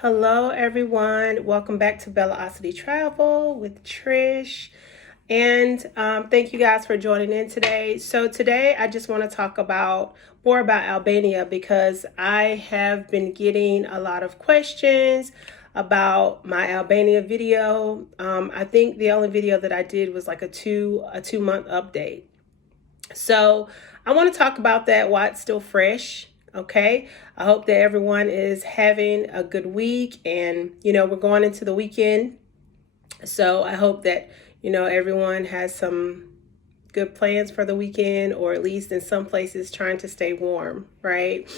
Hello, everyone. Welcome back to Bellosity Travel with Trish. And thank you guys for joining in today. So today I just want to talk about more about Albania because I have been getting a lot of questions about my Albania video. I think the only video that I did was like a 2 month update. So I want to talk about that while it's still fresh. Okay. I hope that everyone is having a good week and, we're going into the weekend. So I hope that, everyone has some good plans for the weekend, or at least in some places trying to stay warm, right?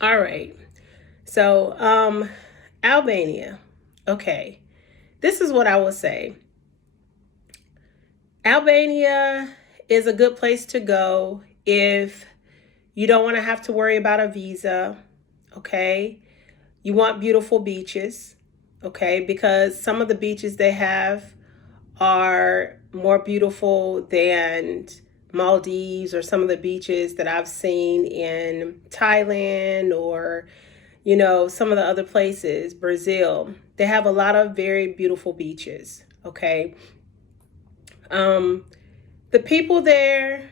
All right. So, Albania. Okay. This is what I will say. Albania is a good place to go if you don't want to have to worry about a visa, okay? You want beautiful beaches, okay? Because some of the beaches they have are more beautiful than Maldives or some of the beaches that I've seen in Thailand or, some of the other places, Brazil. They have a lot of very beautiful beaches, okay? The people there,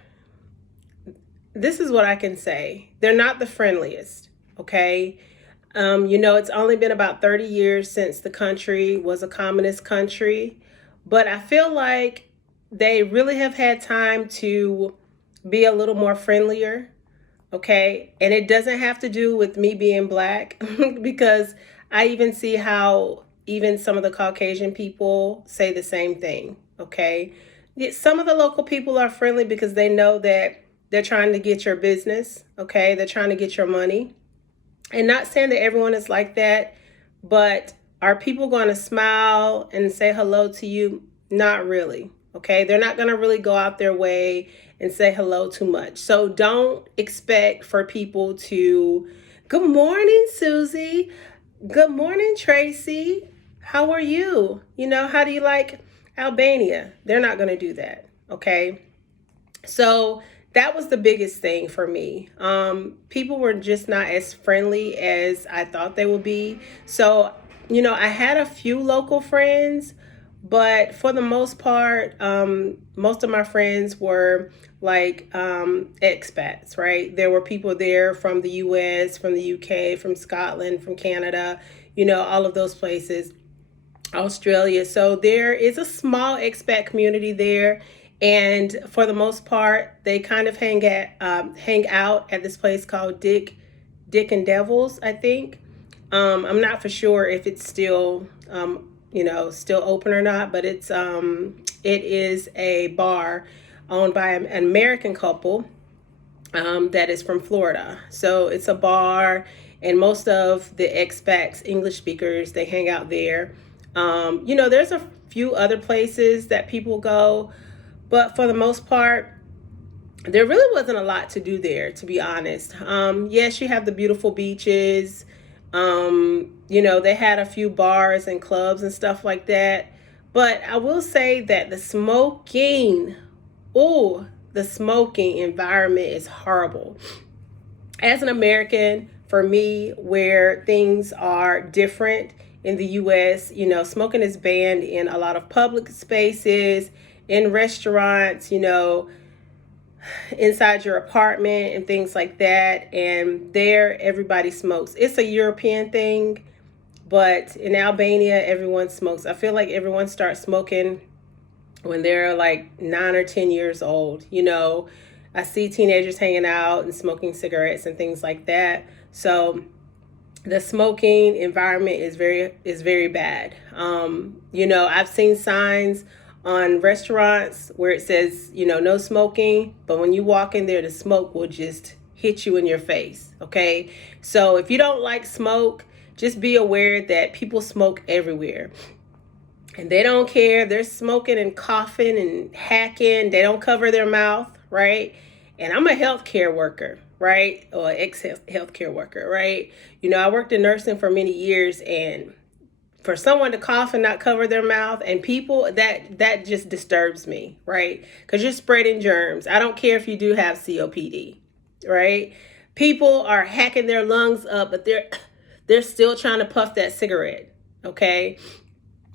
this is what I can say. They're not the friendliest, okay? It's only been about 30 years since the country was a communist country, but I feel like they really have had time to be a little more friendlier, okay? And it doesn't have to do with me being black because I even see how even some of the Caucasian people say the same thing, okay? Some of the local people are friendly because they know that they're trying to get your business, okay? They're trying to get your money. And not saying that everyone is like that, but are people going to smile and say hello to you? Not really, okay? They're not going to really go out their way and say hello too much. So don't expect for people to, good morning, Susie. Good morning, Tracy. How are you? How do you like Albania? They're not going to do that, okay? So that was the biggest thing for me. People were just not as friendly as I thought they would be. So, I had a few local friends, but for the most part, most of my friends were like expats, right? There were people there from the US, from the UK, from Scotland, from Canada, all of those places. Australia. So there is a small expat community there, and for the most part, they kind of hang out at this place called Dick and Devils, I think. I'm not for sure if it's still still open or not, but it is a bar owned by an American couple that is from Florida. So it's a bar, and most of the expats, English speakers, they hang out there. There's a few other places that people go, but for the most part, there really wasn't a lot to do there, to be honest. Yes, you have the beautiful beaches. They had a few bars and clubs and stuff like that. But I will say that the smoking environment is horrible. As an American, for me, where things are different in the US, smoking is banned in a lot of public spaces, in restaurants, inside your apartment and things like that. And there, everybody smokes. It's a European thing, but in Albania, everyone smokes. I feel like everyone starts smoking when they're like 9 or 10 years old. I see teenagers hanging out and smoking cigarettes and things like that. So the smoking environment is very bad. I've seen signs on restaurants where it says, no smoking, but when you walk in there, the smoke will just hit you in your face. Okay. So if you don't like smoke, just be aware that people smoke everywhere. And they don't care. They're smoking and coughing and hacking. They don't cover their mouth, right? And I'm a healthcare worker, right? Or ex-healthcare worker, right? I worked in nursing for many years, and for someone to cough and not cover their mouth, and people, that just disturbs me, right? Because you're spreading germs. I don't care if you do have COPD, right? People are hacking their lungs up, but they're still trying to puff that cigarette. Okay.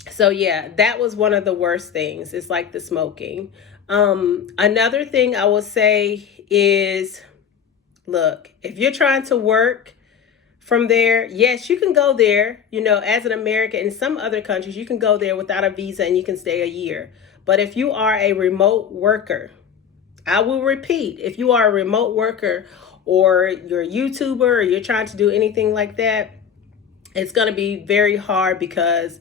So yeah, that was one of the worst things, is like the smoking. Another thing I will say is, look, if you're trying to work from there, yes, you can go there, as an American. In some other countries, you can go there without a visa and you can stay a year. But if you are a remote worker, I will repeat, if you are a remote worker, or you're a YouTuber, or you're trying to do anything like that, it's going to be very hard, because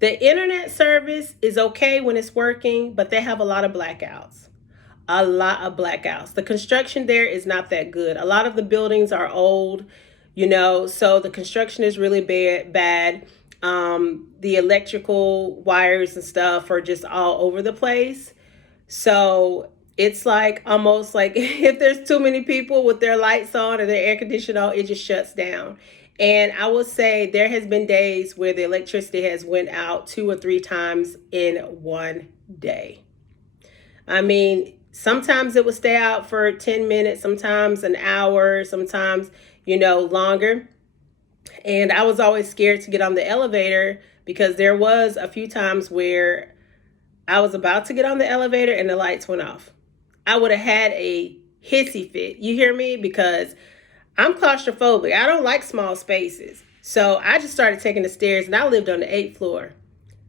the internet service is okay when it's working, but they have a lot of blackouts. A lot of blackouts. The construction there is not that good. A lot of the buildings are old, so the construction is really bad. The electrical wires and stuff are just all over the place. So it's like almost like if there's too many people with their lights on or their air conditioner on, it just shuts down. And I will say there has been days where the electricity has went out 2 or 3 times in one day. I mean, sometimes it would stay out for 10 minutes, sometimes an hour, sometimes, longer. And I was always scared to get on the elevator, because there was a few times where I was about to get on the elevator and the lights went off. I would have had a hissy fit. You hear me? Because I'm claustrophobic. I don't like small spaces. So I just started taking the stairs, and I lived on the 8th floor.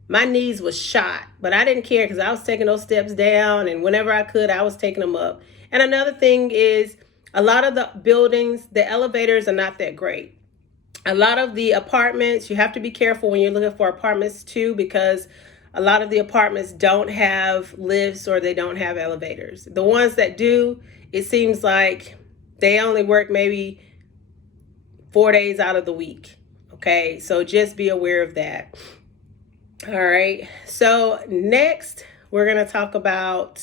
My knees was shot, but I didn't care, because I was taking those steps down, and whenever I could, I was taking them up. And another thing is, a lot of the buildings, the elevators are not that great. A lot of the apartments, you have to be careful when you're looking for apartments too, because a lot of the apartments don't have lifts, or they don't have elevators. The ones that do, it seems like they only work maybe 4 days out of the week. Okay, so just be aware of that. All right, so next we're going to talk about,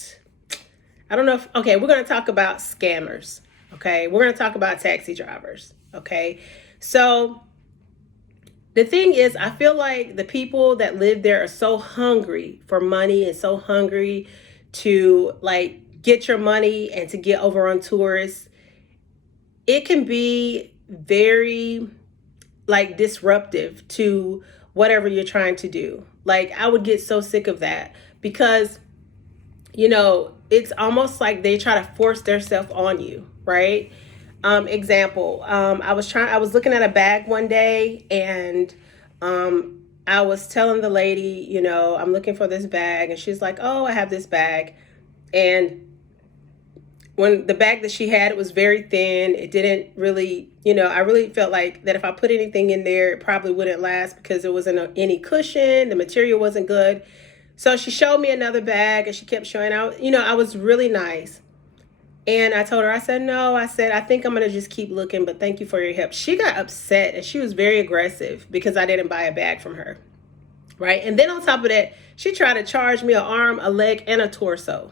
we're going to talk about scammers. Okay, we're going to talk about taxi drivers. Okay, so the thing is, I feel like the people that live there are so hungry for money, and so hungry to get your money and to get over on tourists. It can be very disruptive to whatever you're trying to do. I would get so sick of that, because it's almost like they try to force themselves on you, right? Example, I was looking at a bag one day, and I was telling the lady, I'm looking for this bag, and she's like, oh, I have this bag. And when the bag that she had, it was very thin. It didn't really, I really felt like that if I put anything in there, it probably wouldn't last, because there wasn't any cushion. The material wasn't good. So she showed me another bag, and she kept showing out, I was really nice. And I told her, I said, no, I think I'm going to just keep looking, but thank you for your help. She got upset, and she was very aggressive because I didn't buy a bag from her. Right. And then on top of that, she tried to charge me an arm, a leg, and a torso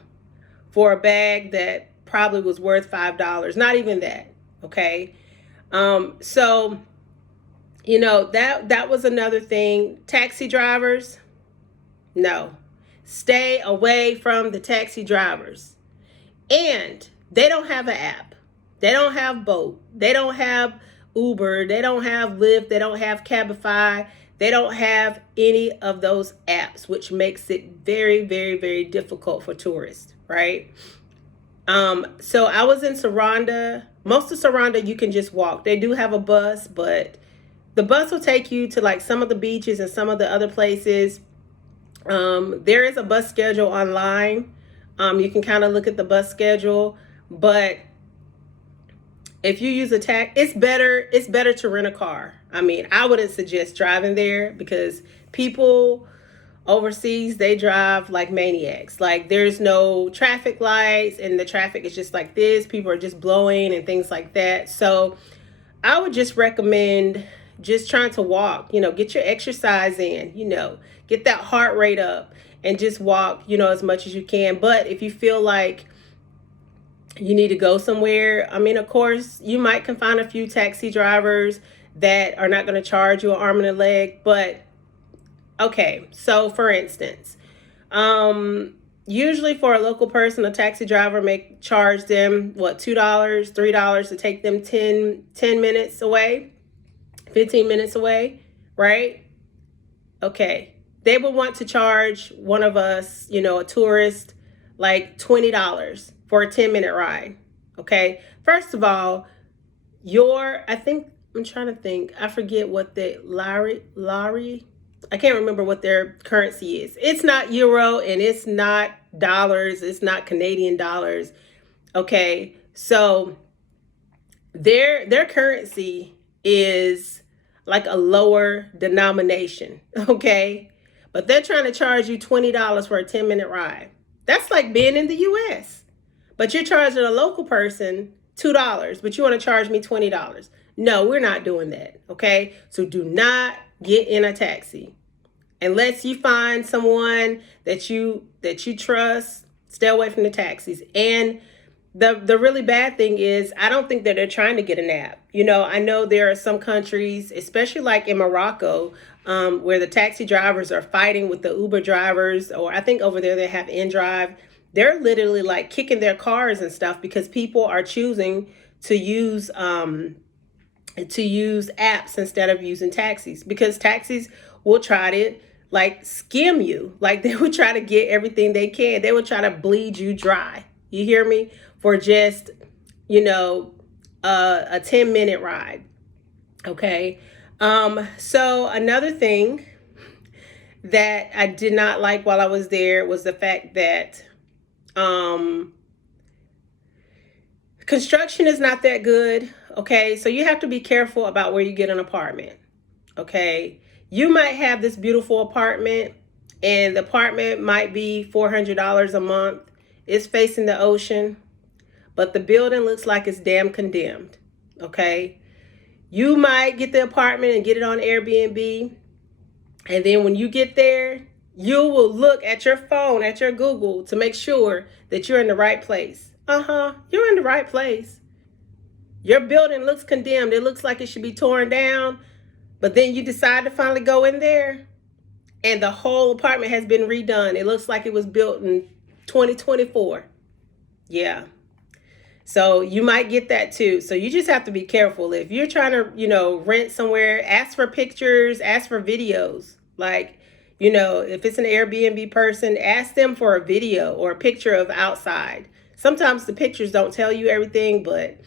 for a bag that probably was worth $5. Not even that. Okay. So, that was another thing. Taxi drivers. No, stay away from the taxi drivers. And they don't have an app. They don't have Bolt. They don't have Uber. They don't have Lyft. They don't have Cabify. They don't have any of those apps, which makes it very, very, very difficult for tourists, right? So I was in Saranda. Most of Saranda, you can just walk. They do have a bus, but the bus will take you to some of the beaches and some of the other places. There is a bus schedule online. You can kind of look at the bus schedule, but if you use a taxi, it's better to rent a car. I mean, I wouldn't suggest driving there, because people overseas, they drive like maniacs. There's no traffic lights, and the traffic is just like this. People are just blowing and things like that. So I would just recommend just trying to walk, get your exercise in, get that heart rate up, and just walk, as much as you can. But if you feel like you need to go somewhere, I mean, of course, you might can find a few taxi drivers that are not going to charge you an arm and a leg. But okay, so for instance, usually for a local person, a taxi driver may charge them $2, $3 to take them 10 minutes away. 15 minutes away, right? Okay. They would want to charge one of us, a tourist, like $20 for a 10-minute ride. Okay. First of all, I'm trying to think. I forget what the Lari, I can't remember what their currency is. It's not euro and it's not dollars. It's not Canadian dollars. Okay. So their currency is like a lower denomination, okay? But they're trying to charge you $20 for a 10-minute ride. That's like being in the US. But you're charging a local person $2, but you want to charge me $20. No, we're not doing that, okay? So do not get in a taxi. Unless you find someone that you trust, stay away from the taxis. And the really bad thing is, I don't think that they're trying to get a nap. I know there are some countries, especially like in Morocco, where the taxi drivers are fighting with the Uber drivers, or I think over there they have InDrive. They're literally like kicking their cars and stuff because people are choosing to use apps instead of using taxis, because taxis will try to like skim you. Like they would try to get everything they can. They would try to bleed you dry. You hear me? For just, a 10-minute ride. Okay. So another thing that I did not like while I was there was the fact that construction is not that good. Okay. So you have to be careful about where you get an apartment. Okay. You might have this beautiful apartment and the apartment might be $400 a month. It's facing the ocean, but the building looks like it's damn condemned. Okay. You might get the apartment and get it on Airbnb. And then when you get there, you will look at your phone, at your Google, to make sure that you're in the right place. You're in the right place. Your building looks condemned. It looks like it should be torn down. But then you decide to finally go in there and the whole apartment has been redone. It looks like it was built in 2024. Yeah. So you might get that too. So you just have to be careful. If you're trying to, rent somewhere, ask for pictures, ask for videos. Like, if it's an Airbnb person, ask them for a video or a picture of outside. Sometimes the pictures don't tell you everything, but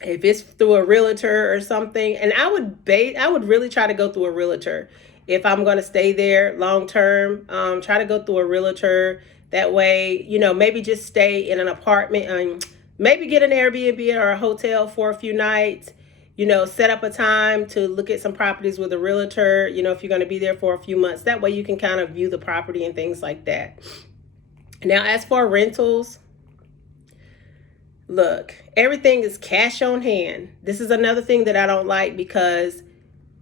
if it's through a realtor or something, and I would really try to go through a realtor if I'm going to stay there long term. Try to go through a realtor. That way, maybe just stay in an apartment. Maybe get an Airbnb or a hotel for a few nights. Set up a time to look at some properties with a realtor. If you're going to be there for a few months, that way you can kind of view the property and things like that. Now, as for rentals, look, everything is cash on hand. This is another thing that I don't like because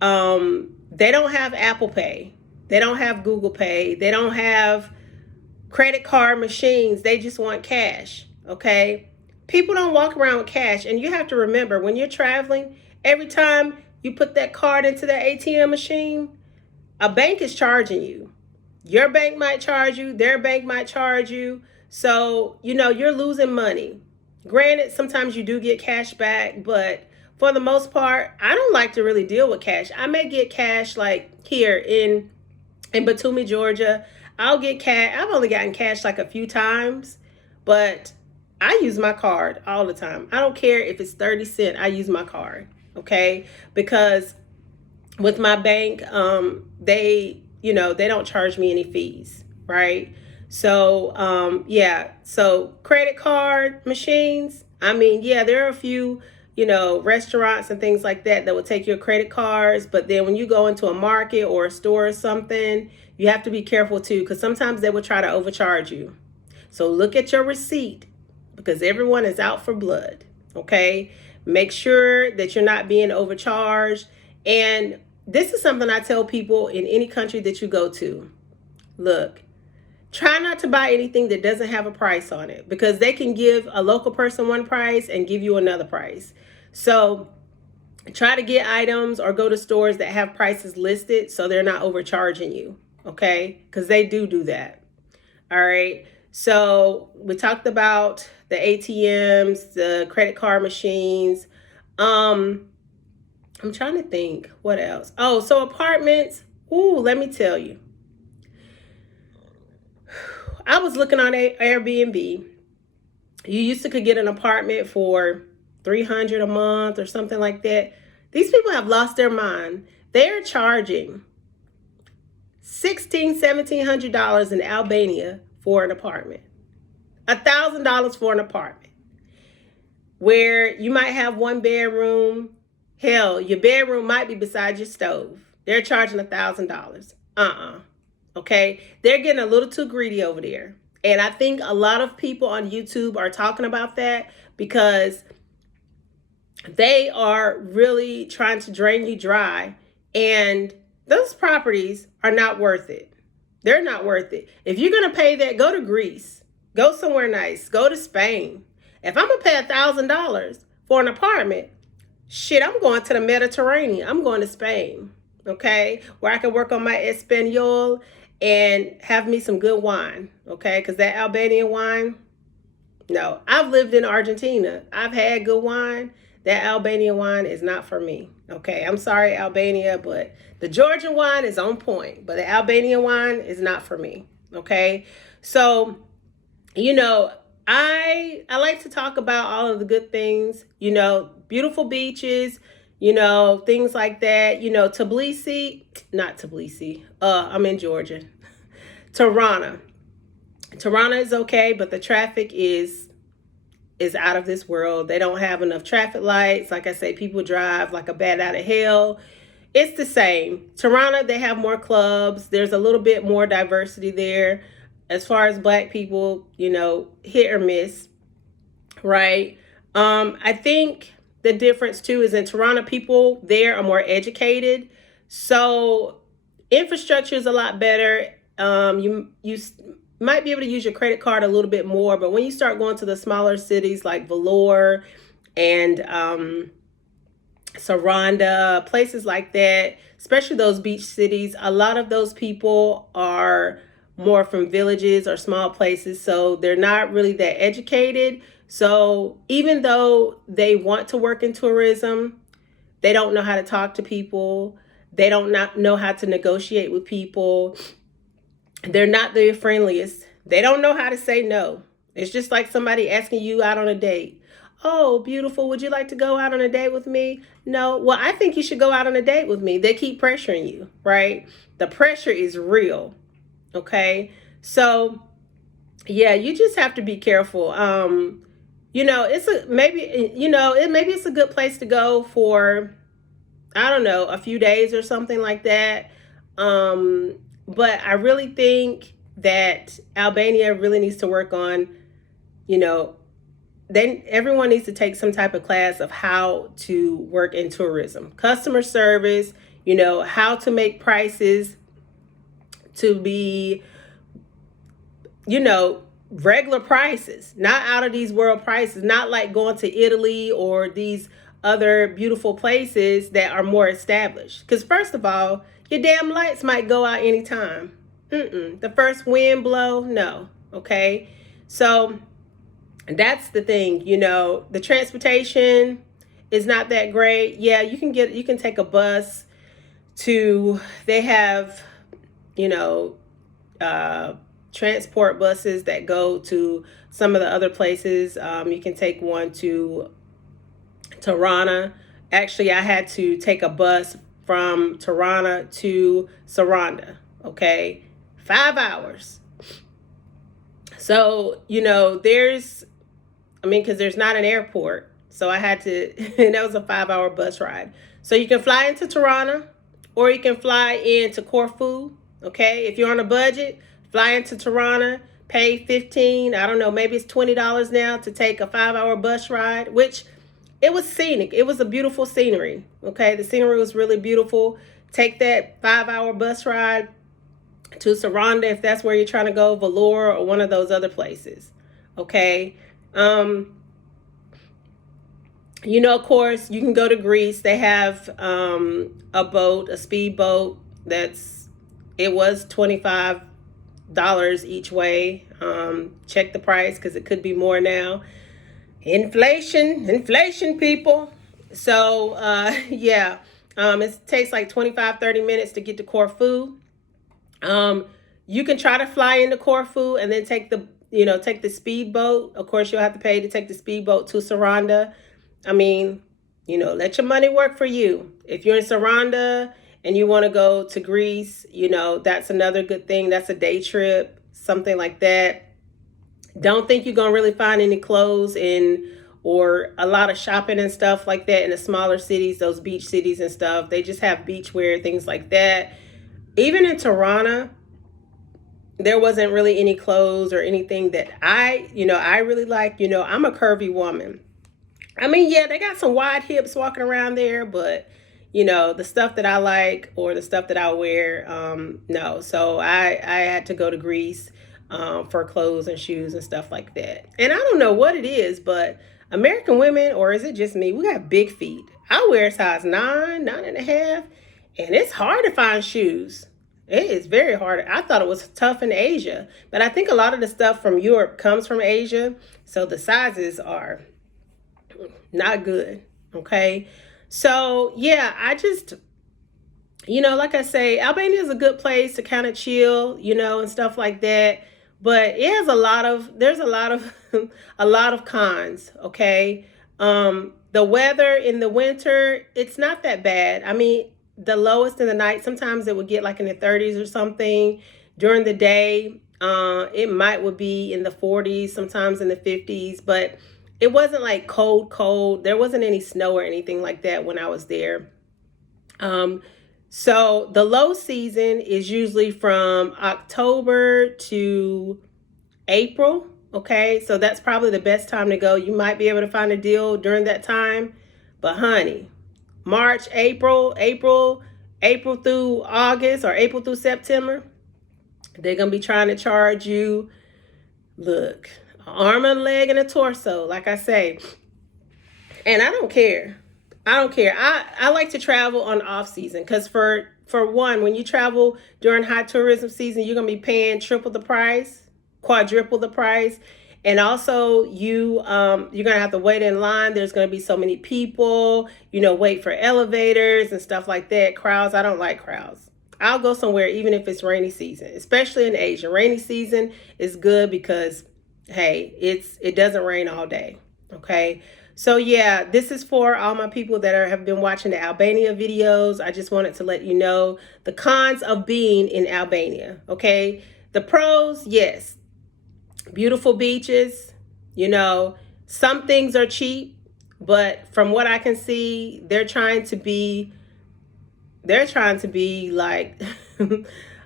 they don't have Apple Pay. They don't have Google Pay. They don't have credit card machines. They just want cash. Okay. People don't walk around with cash. And you have to remember, when you're traveling, every time you put that card into the ATM machine, a bank is charging you. Your bank might charge you. Their bank might charge you. So, you're losing money. Granted, sometimes you do get cash back, but for the most part, I don't like to really deal with cash. I may get cash like here in Batumi, Georgia. I'll get cash. I've only gotten cash like a few times, but I use my card all the time. I don't care if it's 30 cents. I use my card, okay? Because with my bank, they don't charge me any fees, right? So, so credit card machines, there are a few, restaurants and things like that will take your credit cards. But then when you go into a market or a store or something, you have to be careful too, because sometimes they will try to overcharge you. So look at your receipt, because everyone is out for blood, okay? Make sure that you're not being overcharged. And this is something I tell people in any country that you go to. Look, try not to buy anything that doesn't have a price on it, because they can give a local person one price and give you another price. So try to get items or go to stores that have prices listed so they're not overcharging you, okay? Because they do that. All right. So we talked about the ATMs, the credit card machines. I'm trying to think what else. Oh, so apartments. Ooh, let me tell you. I was looking on Airbnb. You used to could get an apartment for 300 a month or something like that. These people have lost their mind. They're charging $1,600-$1,700 in Albania for an apartment. $1,000 for an apartment where you might have one bedroom. Hell, your bedroom might be beside your stove. They're charging $1,000. Okay, they're getting a little too greedy over there. And I think a lot of people on YouTube are talking about that because they are really trying to drain you dry. And those properties are not worth it. They're not worth it. If you're going to pay that, go to Greece. Go somewhere nice. Go to Spain. If I'm going to pay $1,000 for an apartment, shit, I'm going to the Mediterranean. I'm going to Spain, okay, where I can work on my Espanol and have me some good wine, okay, because that Albanian wine, no. I've lived in Argentina. I've had good wine. That Albanian wine is not for me, okay? I'm sorry, Albania, but the Georgian wine is on point, but the Albanian wine is not for me, okay? So, you know, I like to talk about all of the good things, you know, beautiful beaches, you know, things like that. You know, not Tbilisi. I'm in Georgia. Tirana. Tirana is okay, but the traffic is out of this world. They don't have enough traffic lights. Like I say, people drive like a bat out of hell. It's the same. Tirana, they have more clubs. There's a little bit more diversity there. As far as black people, you know, hit or miss, right? I think the difference too is in Tirana, people there are more educated. So infrastructure is a lot better. You might be able to use your credit card a little bit more, but when you start going to the smaller cities like Vlorë and Saranda, places like that, especially those beach cities, a lot of those people are more from villages or small places, so they're not really that educated. So even though they want to work in tourism, they don't know how to talk to people. They don't know how to negotiate with people. They're not the friendliest. They don't know how to say no. It's just like somebody asking you out on a date. Oh, beautiful, would you like to go out on a date with me? No. Well, I think you should go out on a date with me. They keep pressuring you, right? The pressure is real. Okay. So yeah, you just have to be careful. You know, maybe it's a good place to go for, I don't know, a few days or something like that. But I really think that Albania really needs to work on, you know, then everyone needs to take some type of class of how to work in tourism, customer service, you know, how to make prices to be, you know, regular prices, not out of these world prices, not like going to Italy or these other beautiful places that are more established. Because first of all, your damn lights might go out anytime. The first wind blow, no. Okay. So that's the thing, you know, the transportation is not that great. Yeah, you can take a bus they have, you know, transport buses that go to some of the other places. You can take one to Tirana. Actually, I had to take a bus from Tirana to Saranda. Okay, 5 hours. So, you know, because there's not an airport. So I had to, and that was a 5 hour bus ride. So you can fly into Tirana or you can fly into Corfu. Okay, if you're on a budget, fly into Tirana, pay $15, I don't know, maybe it's $20 now to take a 5 hour bus ride, which it was scenic. It was a beautiful scenery. Okay, the scenery was really beautiful. Take that 5 hour bus ride to Saranda if that's where you're trying to go, Vlorë or one of those other places. Okay. You know, of course, you can go to Greece. They have a speedboat it was $25 each way. Check the price because it could be more now. Inflation, people. So, yeah, it takes like 25-30 minutes to get to Corfu. Um, you can try to fly into Corfu and then take the speedboat. Of course, you'll have to pay to take the speedboat to Saranda. I mean, let your money work for you. If you're in Saranda and you want to go to Greece, that's another good thing. That's a day trip, something like that. Don't think you're gonna really find any clothes in or a lot of shopping and stuff like that in the smaller cities, those beach cities and stuff. They just have beach wear, things like that. Even in Tirana, there wasn't really any clothes or anything that I really like. I'm a curvy woman. I mean, yeah, they got some wide hips walking around there, but the stuff that I like or the stuff that I wear, no. So I had to go to Greece for clothes and shoes and stuff like that. And I don't know what it is, but American women, or is it just me? We got big feet. I wear size 9, 9.5, and it's hard to find shoes. It is very hard. I thought it was tough in Asia, but I think a lot of the stuff from Europe comes from Asia, so the sizes are not good. Okay. So yeah, I just, like I say, Albania is a good place to kind of chill, and stuff like that. But it has there's a lot of, a lot of cons. Okay. The weather in the winter, it's not that bad. I mean, the lowest in the night, sometimes it would get like in the 30s or something. During the day, it might would be in the 40s, sometimes in the 50s, but it wasn't like cold, cold. There wasn't any snow or anything like that when I was there. So the low season is usually from October to April. Okay, so that's probably the best time to go. You might be able to find a deal during that time, but honey, March, April through August, or April through September, they're gonna be trying to charge you, look, an arm, a leg, and a torso, like I say. And I don't care. I don't care. I like to travel on off season because for one, when you travel during high tourism season, you're gonna be paying triple the price, quadruple the price. And also you're gonna have to wait in line. There's gonna be so many people, wait for elevators and stuff like that. Crowds, I don't like crowds. I'll go somewhere even if it's rainy season, especially in Asia. Rainy season is good because hey, it doesn't rain all day. Okay. So yeah, this is for all my people that have been watching the Albania videos. I just wanted to let you know the cons of being in Albania. Okay. The pros, yes, beautiful beaches, some things are cheap, but from what I can see, they're trying to be like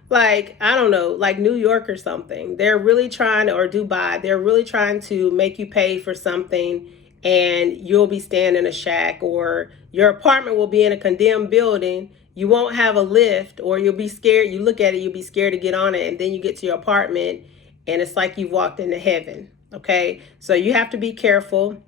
like, I don't know, like New York or something. They're really trying to, or Dubai, they're really trying to make you pay for something, and you'll be staying in a shack, or your apartment will be in a condemned building. You won't have a lift, or you'll be scared. You look at it, you'll be scared to get on it, and then you get to your apartment and it's like you've walked into heaven. Okay. So you have to be careful.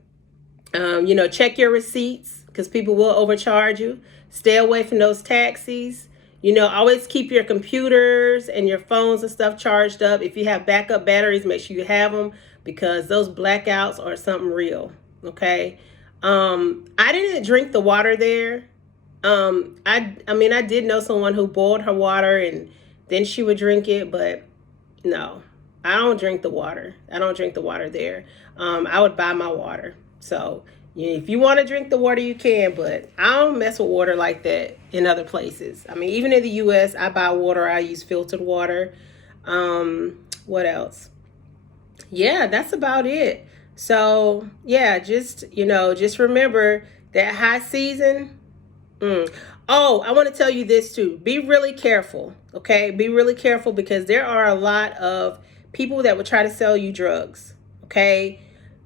Check your receipts because people will overcharge you. Stay away from those taxis. Always keep your computers and your phones and stuff charged up. If you have backup batteries, make sure you have them because those blackouts are something real. Okay. I didn't drink the water there. I mean, I did know someone who boiled her water and then she would drink it, but no, I don't drink the water. I don't drink the water there. I would buy my water. So if you want to drink the water, you can, but I don't mess with water like that in other places. I mean, even in the U.S., I buy water. I use filtered water. What else? Yeah, that's about it. So yeah, just remember that high season. Oh, I want to tell you this too. Be really careful. Okay, be really careful because there are a lot of people that would try to sell you drugs. Okay.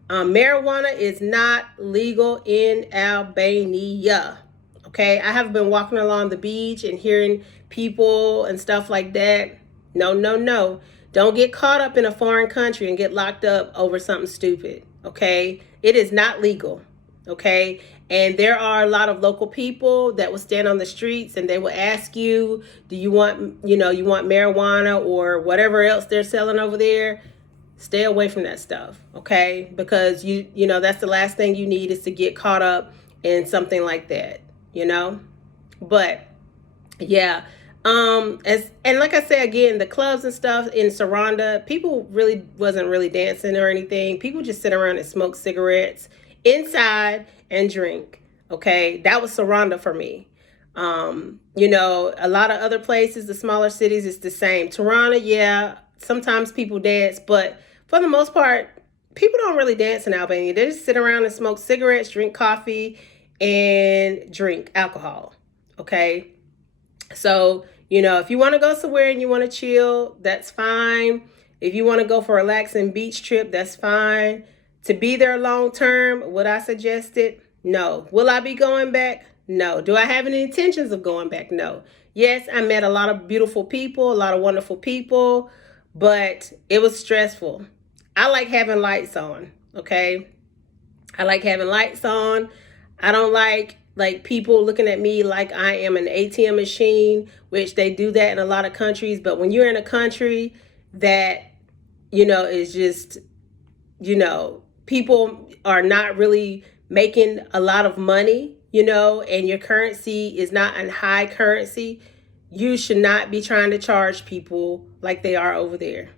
Marijuana is not legal in Albania. Okay. I have been walking along the beach and hearing people and stuff like that. No, no, no. Don't get caught up in a foreign country and get locked up over something stupid. Okay. It is not legal. Okay. And there are a lot of local people that will stand on the streets and they will ask you, do you want, you want marijuana or whatever else they're selling over there? Stay away from that stuff, okay? Because you know that's the last thing you need is to get caught up and something like that, you know? But yeah. And like I said again, the clubs and stuff in Saranda, people really wasn't really dancing or anything. People just sit around and smoke cigarettes inside and drink. Okay, that was Saranda for me. You know, a lot of other places, the smaller cities, it's the same. Tirana, yeah, sometimes people dance, but for the most part, people don't really dance in Albania. They just sit around and smoke cigarettes, drink coffee, and drink alcohol. Okay. So, you know, if you want to go somewhere and you want to chill, that's fine. If you want to go for a relaxing beach trip, that's fine. To be there long term, would I suggest it? No. Will I be going back? No. Do I have any intentions of going back? No. Yes, I met a lot of beautiful people, a lot of wonderful people, but it was stressful. I like having lights on, okay? I like having lights on. I don't like people looking at me like I am an ATM machine, which they do that in a lot of countries. But when you're in a country that, you know, is just, you know, people are not really making a lot of money, you know, and your currency is not in high currency, you should not be trying to charge people like they are over there.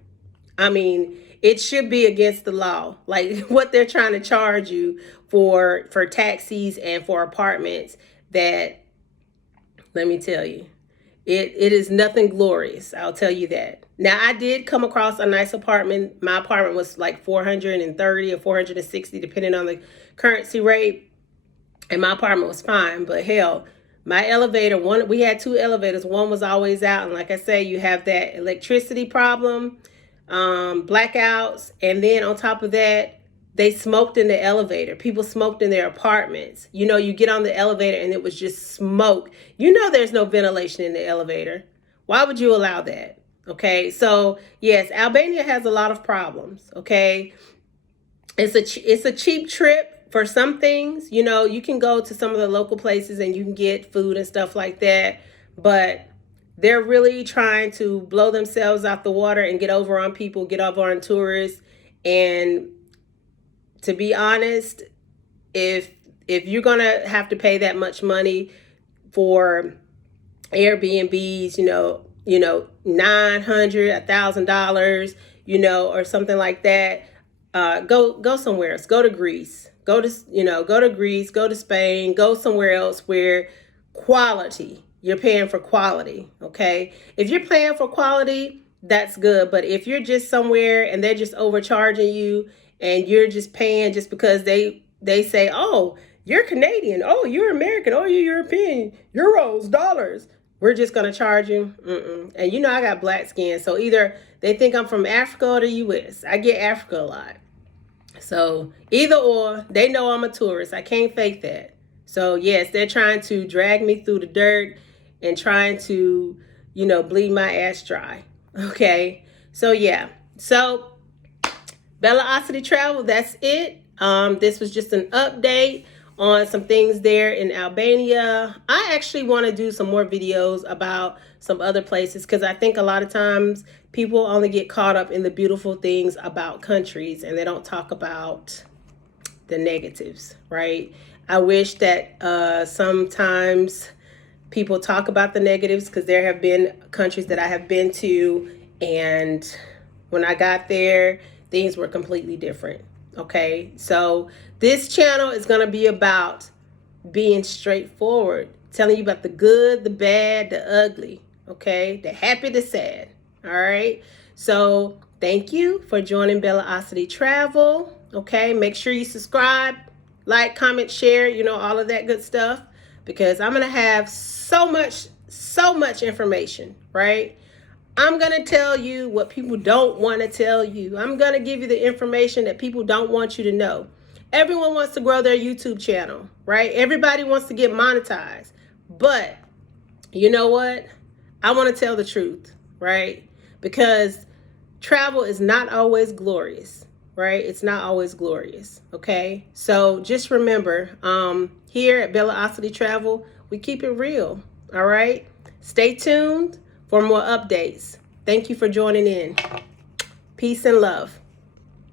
I mean, it should be against the law. Like what they're trying to charge you for taxis and for apartments, that, let me tell you, it is nothing glorious. I'll tell you that. Now, I did come across a nice apartment. My apartment was like 430 or 460, depending on the currency rate. And my apartment was fine, but hell, my elevator, we had two elevators. One was always out. And like I say, you have that electricity problem, blackouts. And then on top of that, they smoked in the elevator. People smoked in their apartments. You know, you get on the elevator and it was just smoke. You know, there's no ventilation in the elevator. Why would you allow that? Okay. So yes, Albania has a lot of problems. Okay. It's a cheap trip for some things. You know, you can go to some of the local places and you can get food and stuff like that, but they're really trying to blow themselves out the water and get over on people, get over on tourists. And to be honest, if you're gonna have to pay that much money for Airbnbs, you know, $900, $1,000, you know, or something like that, go somewhere else. Go to Greece. Go to Greece. Go to Spain. Go somewhere else where quality. You're paying for quality. Okay. If you're paying for quality, that's good. But if you're just somewhere and they're just overcharging you, and you're just paying just because they say, oh, you're Canadian, oh, you're American, oh, you're European, euros, dollars, we're just going to charge you. And you know, I got black skin, so either they think I'm from Africa or the US. I get Africa a lot. So either or, they know I'm a tourist. I can't fake that. So yes, they're trying to drag me through the dirt and trying to, you know, bleed my ass dry. Okay. So yeah. So Velocity Travel, that's it. This was just an update on some things there in Albania. I actually want to do some more videos about some other places, because I think a lot of times people only get caught up in the beautiful things about countries and they don't talk about the negatives, right? I wish that sometimes people talk about the negatives, because there have been countries that I have been to, and when I got there, things were completely different. Okay, so this channel is going to be about being straightforward, telling you about the good, the bad, the ugly, okay, the happy, the sad. All right, so thank you for joining Velocity Travel. Okay, make sure you subscribe, like, comment, share, you know, all of that good stuff, because I'm going to have so much information, right? I'm going to tell you what people don't want to tell you. I'm going to give you the information that people don't want you to know. Everyone wants to grow their YouTube channel, right? Everybody wants to get monetized. But you know what? I want to tell the truth, right? Because travel is not always glorious, right? It's not always glorious, okay? So just remember, here at Velocity Travel, we keep it real, all right? Stay tuned for more updates. Thank you for joining in. Peace and love.